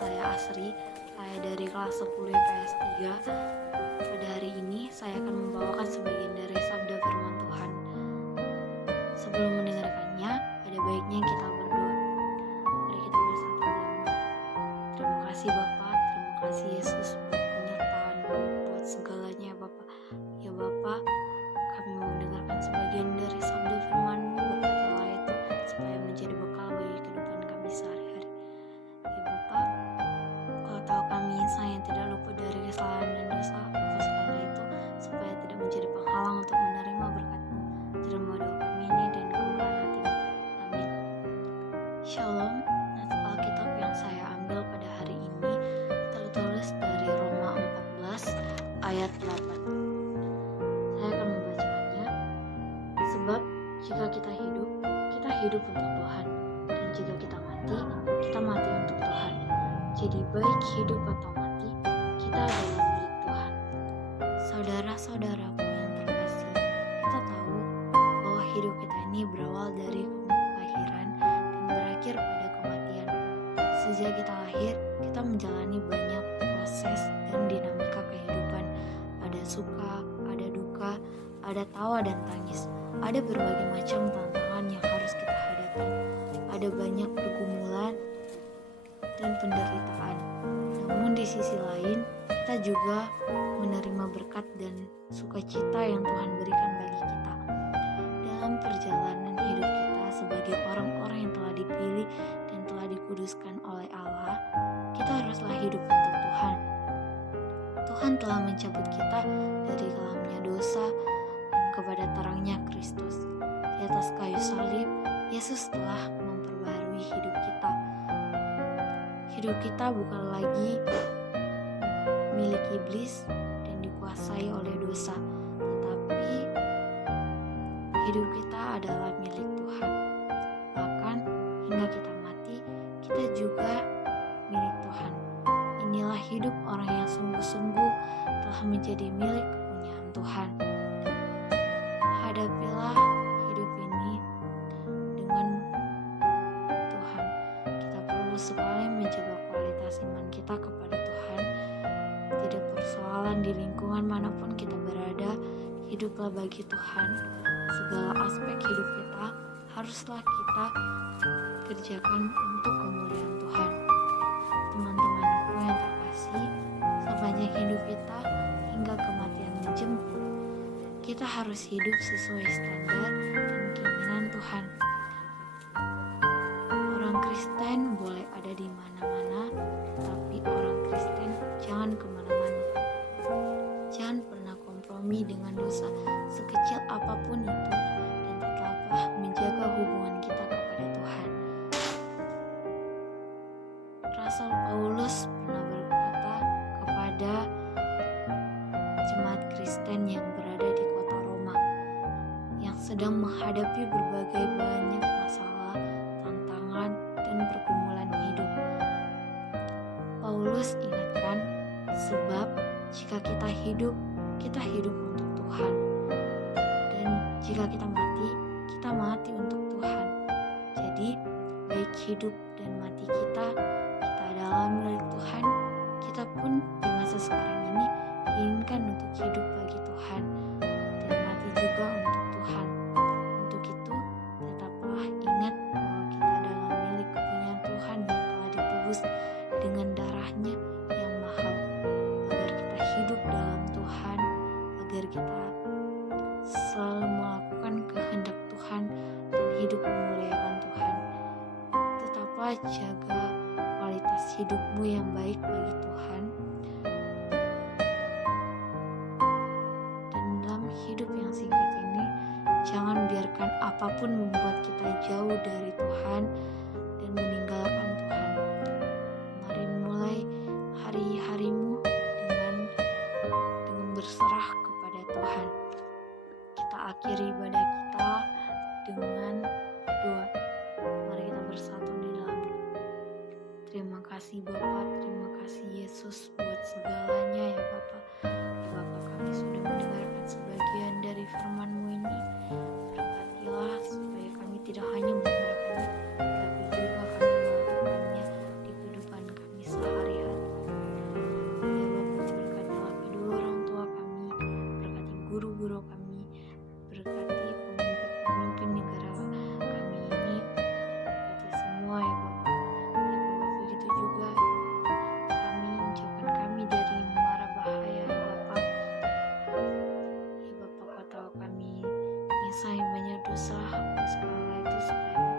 saya Asri. Saya dari kelas 10 IPS 3. Pada hari ini saya akan membawakan sebagian dari sabda firman Tuhan. Sebelum mendengarkannya, ada baiknya kita berdoa. Mari kita bersatu berdoa. Terima kasih Bapak, terima kasih Yesus buat penyertaan-Mu, buat segalanya ya Bapak. Ya Bapak, kami mau mendengarkan sebagian dari sabda firman-Mu, berkatilah itu supaya menjadi bekal bagi kehidupan kami sehari-hari. Ya Bapak, Kau tahu kami insan yang tidak luput dari kesalahan dan dosa. Hapuskanlah itu supaya tidak menjadi penghalang untuk menerima berkat-Mu. Terima doa kami ini dan kemurahan hati-Mu. Amin. Shalom. Naskah Alkitab yang saya ambil pada hari ini tertulis dari Roma 14 ayat 8. Saya akan membacakannya. Sebab jika kita hidup untuk Tuhan, dan jika kita mati untuk Tuhan. Jadi baik hidup atau mati, kita adalah milik Tuhan. Saudara-saudaraku yang terkasih, kita tahu bahwa hidup kita ini berawal dari kelahiran dan berakhir pada kematian. Sejak kita lahir, kita menjalani banyak proses dan dinamika kehidupan. Ada suka, ada duka, ada tawa dan tangis. Ada berbagai macam tantangan yang harus kita hadapi. Ada banyak pergumulan dan penderitaan. Namun di sisi lain, kita juga menerima berkat dan sukacita yang Tuhan berikan bagi kita. Dalam perjalanan hidup kita sebagai orang-orang yang telah dipilih dan telah dikuduskan oleh Allah, kita haruslah hidup untuk Tuhan. Tuhan telah mencabut kita dari kelamnya dosa dan kepada terangnya Kristus. Di atas kayu salib, Yesus telah memperbaharui hidup kita. Hidup kita bukan lagi milik iblis dan dikuasai oleh dosa, tetapi hidup kita adalah milik Tuhan. Bahkan hingga kita mati, kita juga milik Tuhan. Inilah hidup orang yang sungguh-sungguh telah menjadi milik kepunyaan Tuhan. Hadapilah hidup ini dengan Tuhan. Kita perlu sekali menjaga kualitas iman kita kepada Tuhan. Tidak persoalan di lingkungan manapun kita berada, hiduplah bagi Tuhan. Segala aspek hidup kita haruslah kita kerjakan untuk kemuliaan Tuhan. Teman-temanku yang terkasih, sepanjang hidup kita hingga kematian menjemput, kita harus hidup sesuai standar dan keinginan Tuhan. Orang Kristen boleh ada di mana-mana, tapi orang Kristen jangan kemana-mana. Jangan pernah kompromi dengan dosa sekecil apapun itu, dan tetaplah menjaga hubungan kita kepada Tuhan. Rasul Paulus pernah berkata kepada jemaat Kristen yang berada di kota Roma yang sedang menghadapi berbagai banyak masalah, tantangan, dan pergumulan hidup. Paulus ingatkan, sebab jika kita hidup untuk Tuhan. Dan jika kita mati untuk Tuhan. Jadi, baik hidup dan mati kita adalah milik Tuhan. Kita pun di masa sekarang ini diinginkan untuk hidup bagi Tuhan dan mati juga untuk Tuhan. Untuk itu, tetaplah ingat bahwa kita adalah milik kepunyaan Tuhan yang telah ditebus dengan darahnya yang mahal, agar kita hidup dalam Tuhan, agar kita selalu melakukan kehendak Tuhan dan hidup memuliakan Tuhan. Tetaplah jaga kualitas hidupmu yang baik bagi Tuhan. Dan dalam hidup yang singkat ini, jangan biarkan apapun membuat kita jauh dari Tuhan dan meninggalkan Tuhan. Mari mulai hari-harimu dengan berserah kepada Tuhan. Kita akhiri ibadah kita dengan doa. Mari kita bersatu di dalam doa. Terima kasih Bapa, terima kasih Yesus buat segalanya ya Bapa. Ya Bapa, kami sudah mendengarkan sebagian dari firman-Mu ini. Berkatilah supaya kami tidak hanya mendengarkannya, tapi juga kami melakukannya di kehidupan kami sehari-hari. memberkati pemimpin-pemimpin negara kami ini, berkati semua ya Bapak. Ya Bapak, begitu juga kami menjauhkan kami dari mara bahaya ya Bapak. Ya Bapak, kau tahu kami nyesal yang banyak dosa, hapus segala itu supaya